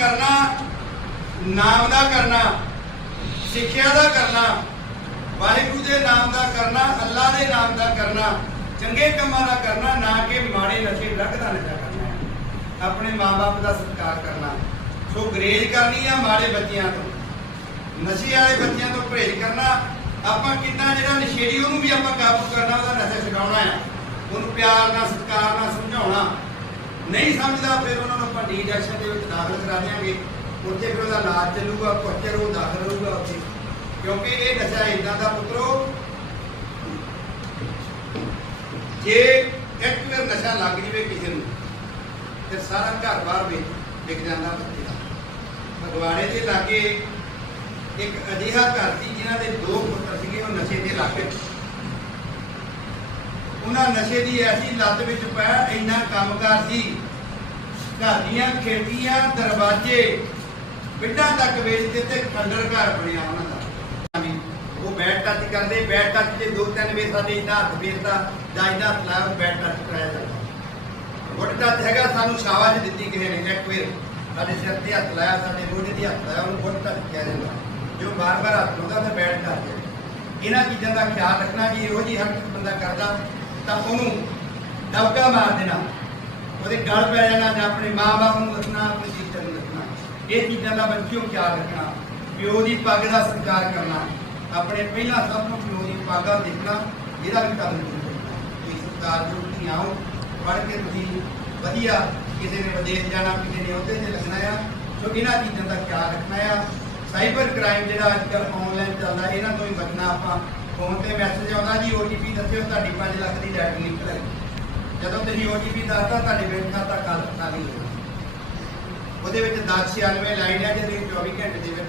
ਕਰਨਾ, ਨਾਮ ਦਾ ਕਰਨਾ, ਸਿੱਖਿਆ ਦਾ ਕਰਨਾ, ਵਾਹਿਗੁਰੂ ਦੇ ਨਾਮ ਦਾ ਕਰਨਾ ਅੱਲਾ ਦੇ ਨਾਮ ਦਾ ਕਰਨਾ, ਚੰਗੇ ਕੰਮਾਂ ਦਾ ਕਰਨਾ, ਨਾ ਕਿ ਮਾੜੇ ਨਸ਼ੇ ਡਰੱਗ ਨਸ਼ਾ ਕਰਨਾ। ਆਪਣੇ ਮਾਪੇ ਦਾ ਸਤਿਕਾਰ ਕਰਨਾ। ਸੋ ਗਰੇਜ ਕਰਨੀ ਆ ਮਾੜੇ ਬੱਚਿਆਂ ਤੋਂ। ਨਸ਼ੇ ਵਾਲੇ ਬੱਚਿਆਂ ਤੋਂ ਪਰਹੇਜ਼ ਕਰਨਾ। ਆਪਾਂ ਕਿੰਨਾ ਜਿਹੜਾ ਨਸ਼ੇੜੀ, ਉਹਨੂੰ ਵੀ ਆਪਾਂ ਕਾਬੂ ਕਰਨਾ, ਉਹਦਾ ਨਸ਼ਾ ਛਡਾਉਣਾ ਆ। ਉਹਨੂੰ ਪਿਆਰ ਨਾਲ, ਸਤਿਕਾਰ ਨਾਲ ਸਮਝਾਉਣਾ। ਨਹੀਂ ਸਮਝਦਾ, ਫਿਰ ਉਹਨਾਂ ਨੂੰ ਆਪਾਂ ਡੀ ਡੀਡਕਸ਼ਨ ਦੇ ਵਿੱਚ ਦਾਖਲ ਕਰਾ ਦਿਆਂਗੇ। ਉੱਥੇ ਫਿਰ ਉਹਦਾ ਇਲਾਜ ਚੱਲੂਗਾ ਕੁਝ ਚਿਰ ਉਹ ਦਾਖਲ ਹੋਊਗਾ ਉੱਥੇ। ਕਿਉਂਕਿ ਇਹ ਨਸ਼ਾ ਇਦਾਂ ਦਾ ਪੁੱਤਰੋ, ਜੇ ਇੱਕ ਵਾਰ ਨਸ਼ਾ ਲੱਗ ਜਵੇ ਕਿਸੇ ਨੂੰ ਤੇ ਸਾਰਾ ਘਰ-ਬਾਰ ਵਿੱਚ ਵਿਕ ਜਾਂਦਾ ਬੱਚੇ ਦਾ। ਫਗਵਾੜੇ ਦੇ ਲਾਗੇ ਇੱਕ ਅਜਿਹਾ ਘਰ ਸੀ, ਜਿਨ੍ਹਾਂ ਦੇ ਦੋ ਪੁੱਤਰ ਸੀਗੇ, ਉਹ ਨਸ਼ੇ ਦੇ ਲਾਗੇ। ਉਹਨਾਂ ਨਸ਼ੇ ਦੀ ਐਸੀ ਲੱਤ ਵਿੱਚ ਪਿਆ ਇੰਨਾ ਕੰਮਕਾਰ ਸੀ। ਘਰ ਦੀਆਂ ਖੇਤੀਆਂ, ਦਰਵਾਜ਼ੇ, ਬਿੱਡਾਂ ਤੱਕ ਵੇਚ ਦਿੱਤੇ, ਖੰਡਰ ਘਰ ਬਣਿਆ ਉਹਨਾਂ ਦਾ। ਉਹ ਬੈਟ ਟੱਚ ਕਰਦੇ ਬੈਟ ਟੱਚ ਤੇ ਦੋ ਤਿੰਨ ਵੇ ਸਾਡੇ ਇਹਦਾ ਹੱਥ ਫੇਰਦਾ, ਜਾਂ ਇਹਦਾ ਹੱਥ ਲਾਇਆ ਟੱਚ ਕਰਾਇਆ ਜਾਂਦਾ। ਗੁੱਡ ਟੱਚ ਹੈਗਾ, ਸਾਨੂੰ ਸ਼ਾਬਾਸ਼ ਦਿੱਤੀ ਕਿਸੇ ਨੇ ਇੱਕ ਵਾਰ ਸਾਡੇ ਸਿਰ ਤੇ ਹੱਥ ਲਾਇਆ, ਸਾਡੇ ਮੋਢੇ ਤੇ ਹੱਥ ਲਾਇਆ, ਉਹਨੂੰ ਗੁੱਡ ਟੱਚ ਕਿਹਾ ਜਾਂਦਾ। ਜੋ ਬਾਰ-ਬਾਰ ਹੱਥ ਲਾਉਂਦਾ ਤਾਂ ਬੈਟ ਟੱਚ। ਇਹਨਾਂ ਚੀਜ਼ਾਂ ਦਾ ਖਿਆਲ ਰੱਖਣਾ ਜੀ ਇਹੋ ਜੀ ਹਰ ਬੰਦਾ ਕਰਦਾ ਤਾਂ ਉਹਨੂੰ ਦਬਕਾ ਮਾਰ ਦੇਣਾ। ਉਹਦੇ ਗਲ ਪੈ ਜਾਣਾ ਜਾਂ ਆਪਣੇ ਮਾਂ-ਬਾਪ ਨੂੰ ਦੱਸਣਾ, ਆਪਣੇ ਟੀਚਰ ਨੂੰ ਦੱਸਣਾ। ਇਹ ਚੀਜ਼ਾਂ ਦਾ ਬੱਚਿਓ ਖਿਆਲ ਰੱਖਣਾ। ਪਿਓ ਦੀ ਪੱਗ ਦਾ ਸਤਿਕਾਰ ਕਰਨਾ। ਆਪਣੇ ਪਹਿਲਾਂ ਸਭ ਤੋਂ ਪਿਓ ਦੀ ਪੱਗ ਦੇਖਣਾ, ਇਹਦਾ ਵੀ ਕਦਰ ਕਰਨਾ ਇਹ ਸਤਿਕਾਰ ਜੋ ਧੀਆਂ ਹੋ ਪੜ੍ਹ ਕੇ ਤੁਸੀਂ ਵਧੀਆ ਕਿਸੇ ਨੇ ਵਿਦੇਸ਼ ਜਾਣਾ, ਕਿਸੇ ਨੇ ਉਹਦੇ ਤੇ ਲੱਗਣਾ ਆ, ਸੋ ਇਹਨਾਂ ਚੀਜ਼ਾਂ ਦਾ ਖਿਆਲ ਰੱਖਣਾ ਆ। ਸਾਈਬਰ ਕ੍ਰਾਈਮ ਜਿਹੜਾ ਅੱਜ ਕੱਲ੍ਹ ਆਨਲਾਈਨ ਚੱਲਦਾ, ਇਹਨਾਂ ਤੋਂ ਹੀ ਬਚਣਾ ਆਪਾਂ ਫੋਨ ਤੇ ਮੈਸੇਜ ਆਉਂਦਾ ਜੀ OTP ਦੱਸਿਓ, ਤੁਹਾਡੀ 5 ਲੱਖ ਦੀ ਡੈਟ ਨਿਕਲ ਆਈ ਜਦੋਂ ਤੁਸੀਂ OTP ਦੱਸਦਾ ਤੁਹਾਡੇ ਬੈਂਕ ਖਾਤਾ ਕੱਲ ਖਾਲੀ ਹੋ ਉਹਦੇ ਵਿੱਚ 1096 ਲਾਈਨ ਹੈ ਜੇ ਤੁਸੀਂ 24 ਘੰਟੇ ਦੇ ਵਿੱਚ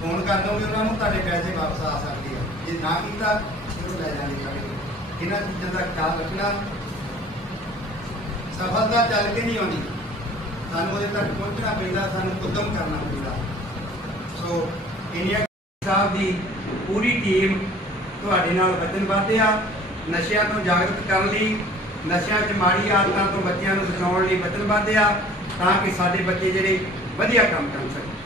ਫੋਨ ਕਰ ਦੋਗੇ, ਉਹਨਾਂ ਨੂੰ ਤੁਹਾਡੇ ਪੈਸੇ ਵਾਪਸ ਆ ਸਕਦੇ ਆ। ਜੇ ਨਾ ਕੀਤਾ ਉਹ ਲੈ ਜਾਣਗੇ ਤੁਹਾਡੇ ਇਹਨਾਂ ਚੀਜ਼ਾਂ ਦਾ ਖਿਆਲ ਰੱਖਣਾ। ਸਫਲਤਾ ਚੱਲ ਕੇ ਨਹੀਂ ਆਉਂਦੀ। ਸਾਨੂੰ ਉਹਦੇ ਤੱਕ ਪਹੁੰਚਣਾ ਪੈਂਦਾ, ਸਾਨੂੰ ਉਦਮ ਕਰਨਾ ਪੈਂਦਾ। ਸੋ ਇੰਡੀਆ ਸਾਹਿਬ ਦੀ ਪੂਰੀ ਟੀਮ ਤੁਹਾਡੇ ਨਾਲ ਵਚਨਬੱਧ ਆ ਨਸ਼ਿਆਂ ਤੋਂ ਜਾਗਰੂਕ ਕਰਨ ਲਈ, ਨਸ਼ਿਆਂ 'ਚ ਮਾੜੀ ਆਦਤਾਂ ਤੋਂ ਬੱਚਿਆਂ ਨੂੰ ਬਚਾਉਣ ਲਈ ਵਚਨਬੱਧ ਆ ਤਾਂ ਕਿ ਸਾਡੇ ਬੱਚੇ ਜਿਹੜੇ ਵਧੀਆ ਕੰਮ ਕਰ ਸਕਣ।